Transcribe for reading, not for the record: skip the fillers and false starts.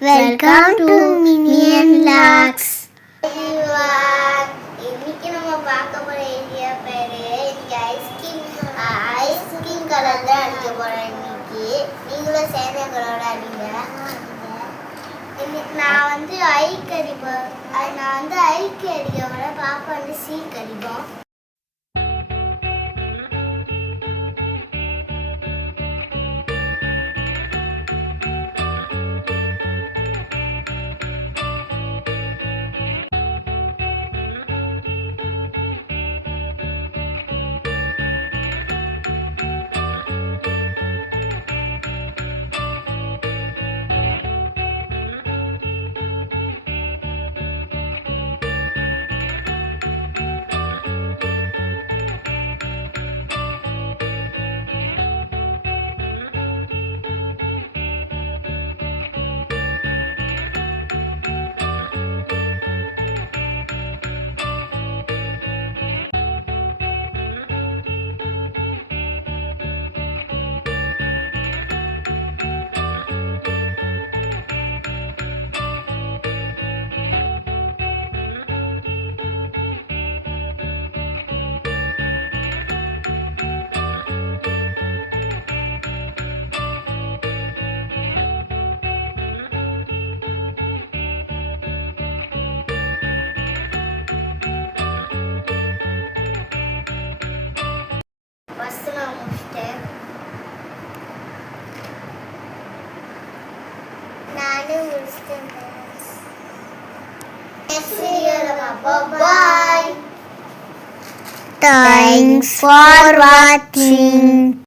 Welcome to Minion Vlogs. இன்னைக்கு நம்ம பார்க்க போற ஏரியா பேரு ஐஸ்கிரீம் கலர் தான் அடிக்க போறேன். இன்னைக்கு நீங்களும் சேர்ந்து எங்களோட அடிங்க. இன்னைக்கு நான் வந்து ஐக்கு அடிப்பேன். ஐக்கு அடிக்க போறேன். பாப்பா வந்து சீக்கு அடிப்போம். நான் முடிச்சிட்டேன். நானும் முடிச்சிட்டேன். Bye. Thanks for watching.